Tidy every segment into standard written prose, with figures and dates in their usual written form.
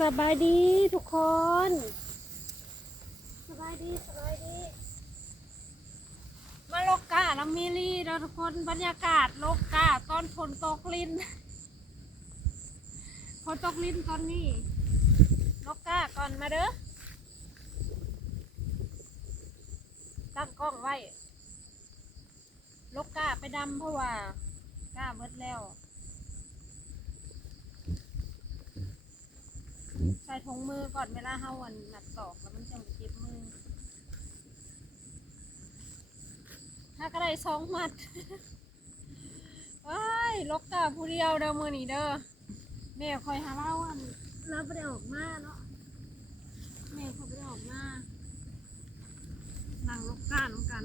สบายดีทุกคนสบายดีมาโลกกาน้ำมิลีเราทุกคนบรรยากาศโลกกาตอนฝนตกลิ้นฝนตกลิ้นตอนนี้โลกกาก่อนมาเด้อตั้งกล้องไว้โลกกาไปดำเพราะว่ากาเบิดแล้วใส่ถุงมือก่อนเวลาเฮาวันหนักตอกแล้วมันจะเจ็บมือถ้าก็ได้2 มัดว้ายลกกาผู้เดียวเด้อมือนี้เด้อแม่คอยหาเล่าวันเราไม่ได้ออกมาเนาะแม่เขาไม่ได้ออกมานั่งลกกาน้ำกัน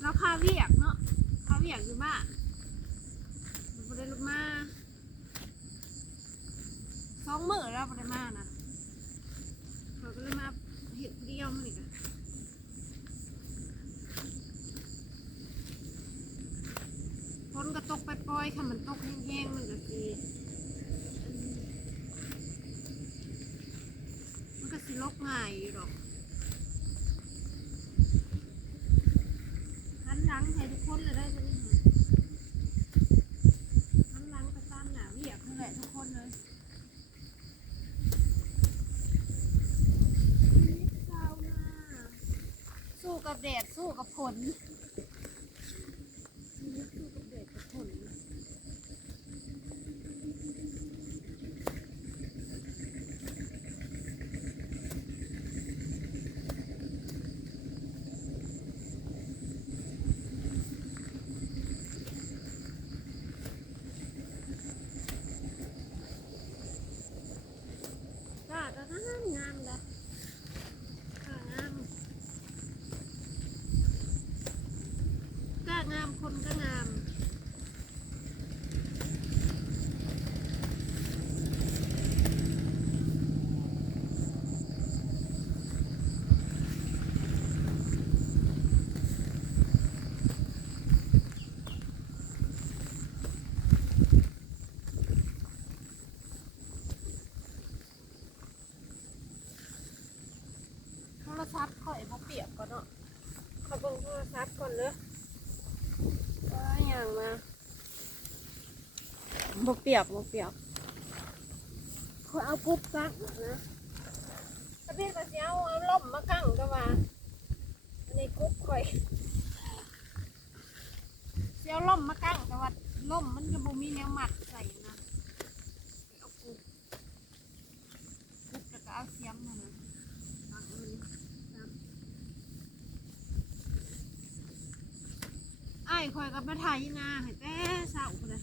แล้วพาเวียกเนาะพาเวียกอยู่บ้านไม่ได้ลงมา2 มื้อแล้วไม่ได้มานะเราก็เลยมาเห็ดเดียวมันอีกอะฝนก็ตกไปปล่อยค่ะมันตกแห้งๆมันก็สิลกง่ายอยู่หรอกหันหลังให้ทุกคนเลยได้ไหมหันหลังไปตามหนาเวียกนั่นแหละทุกคนเลยสู้กับแดดสู้กับฝนสู้กับแดดกับฝนกาก็งามเลยกางามคนก็งามโทรศัพท์ข่อยบ่เปียกก่อนเนาะขอเบิ่งโทรศัพท์ก่อนเด้อว่าอย่างมาบ่เปียกข่อยเอากุ๊บซักนะถ้าพี่ก็สิเอาล่มมากั้งก็ว่าอันนี้กุ๊บข่อยสิเอาล่มมากั้งแต่ว่าล่มมันก็บ่มีแนวมัดใส่นะเอากุ๊บแล้วก็เอาเสียมมานะไอ้ข่อยกับมาถ่ายนาให้แต่เสาเลย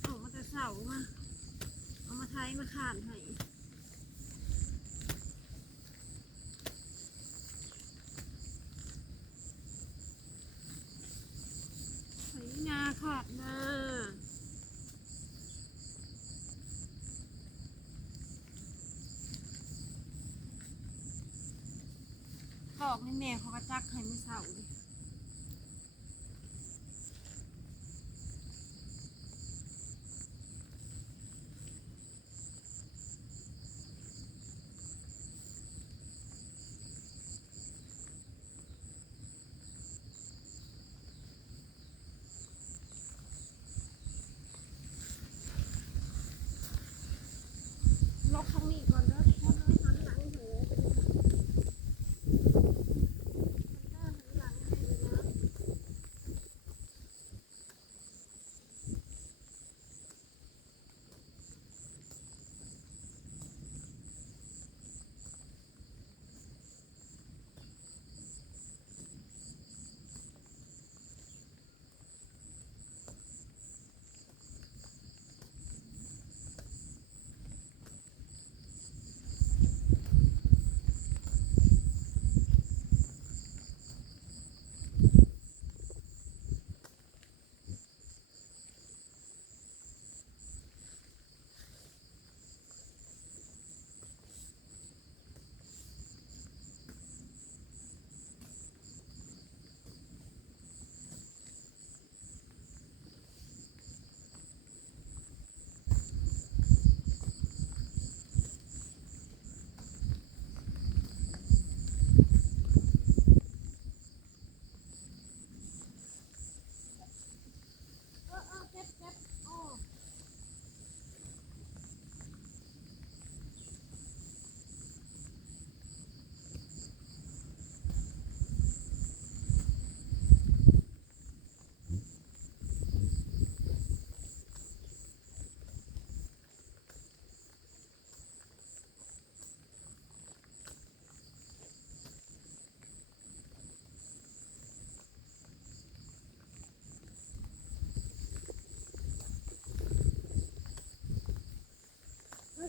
เอามาแต่เสามาเอามาไทยมาขานให้ไถนาขาดนาตอกนี่แม่เขาก็จักให้ไม่เสาดิลกข้างนี้ก่อนเด้อทุกคนเลยหันหลังเหอะหันหน้าหันหลัง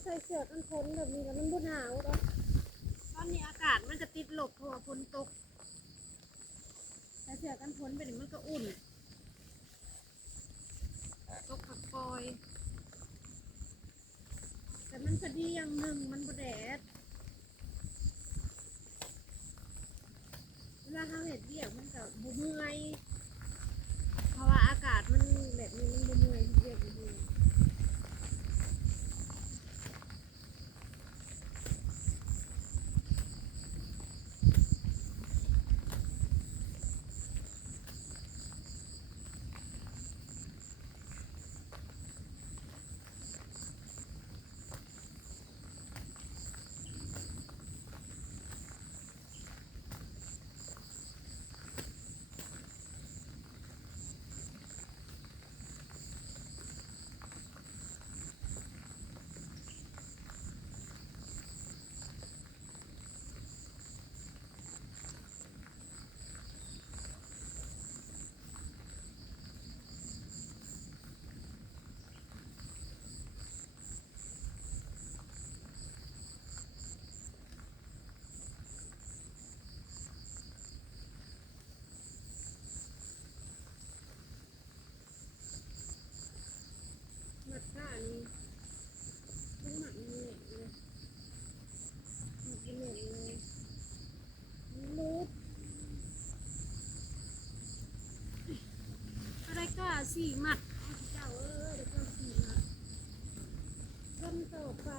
ใส่เสื้อกันฝนแบบนี้แล้วมันบ่หนาวดอกตอนนี้อากาศมันก็ติดลบเพราะว่าฝนตกใส่เสื้อกันฝนไปนี่มันก็อุ่นตกผักปอยแต่มันก็ดีอย่างหนึ่งมันบ่แดดเวลาเฮาเฮ็ดเวียกมันก็บ่เมื่อยเพราะว่าอากาศมันแบบนี้มันบ่เมื่อยเวียกบ่เมื่อยมัดผ้านี่มันหมักเหนื่อยเลยหมักเหนื่อยเลยมันรูดอะไรก็สี่หมัดเจ้าเดี๋ยวก็สี่หมัดต้นต่อไป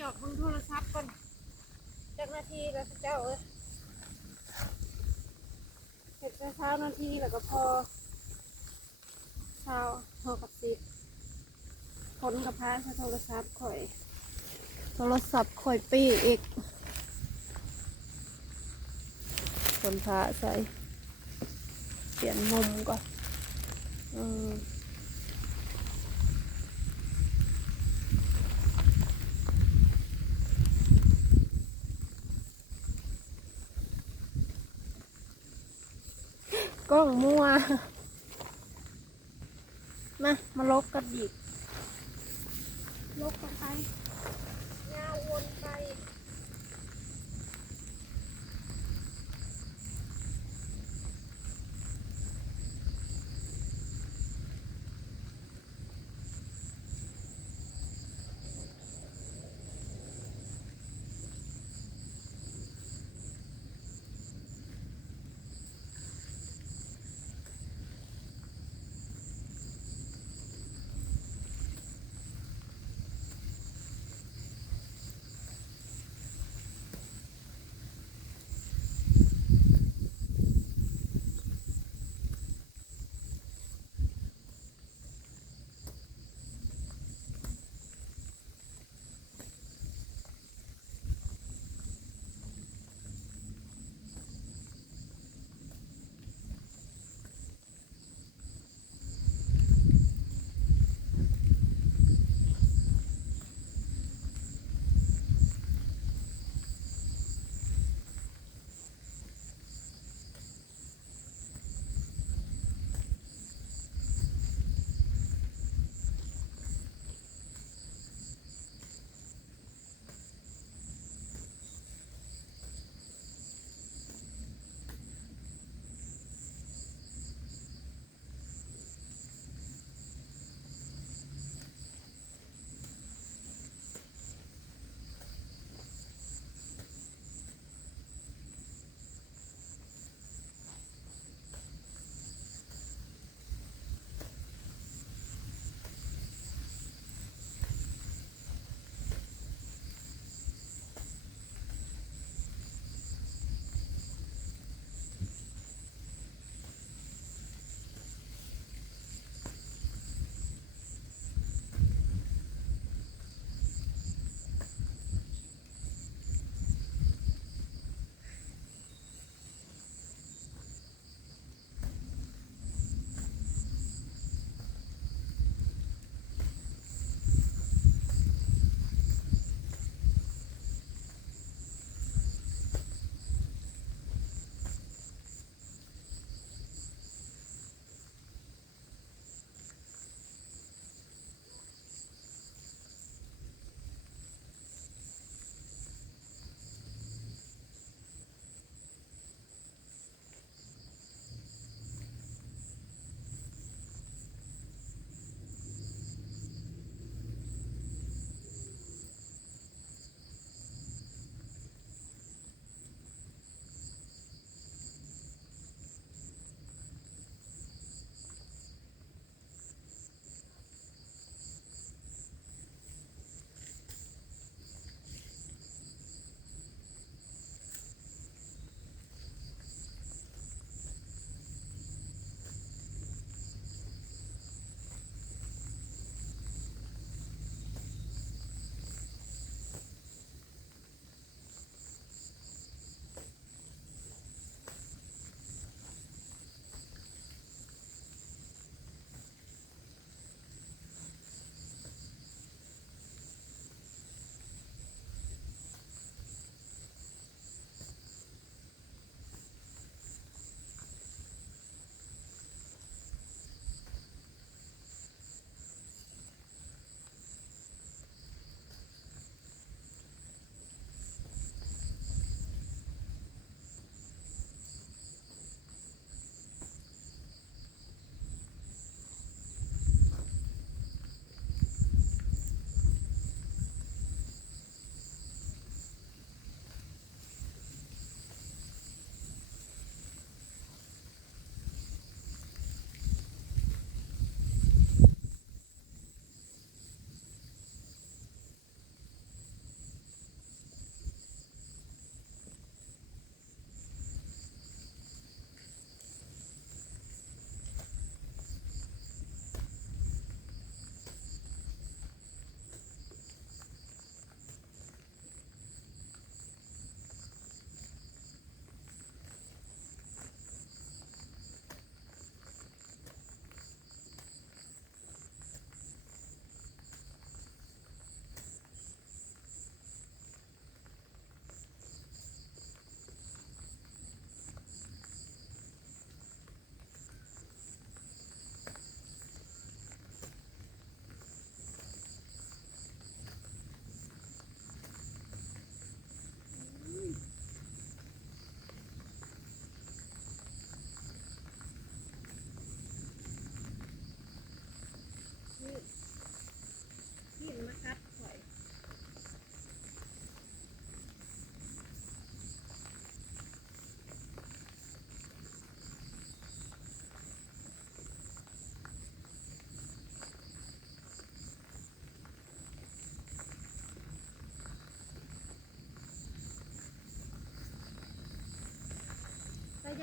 จอบมึงโทรศัพท์ก่อนจากนาทีแล้วเจ้าเห็ดไปเช้านาทีแล้วก็พอเช้าพอกับสิบคนกับพายโทรศัพท์ข่อยปีอีกคนพาใส่เปลี่ยนมุมก่อน ล้องมัวมาลบกันดิลบกันไปยาววนไป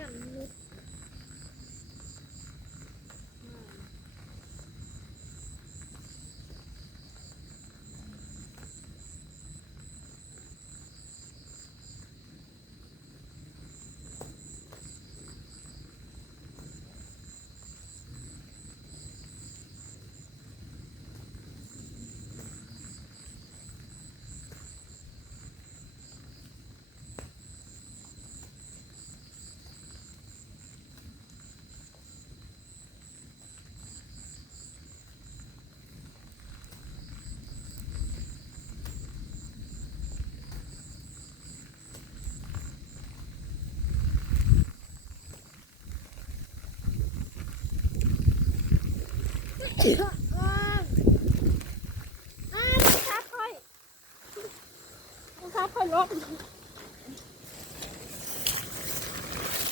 ยันลุก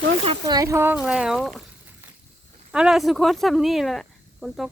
รถขับไงท้องแล้วเอาล่ะสุโคตสำนี่แหละฝนตก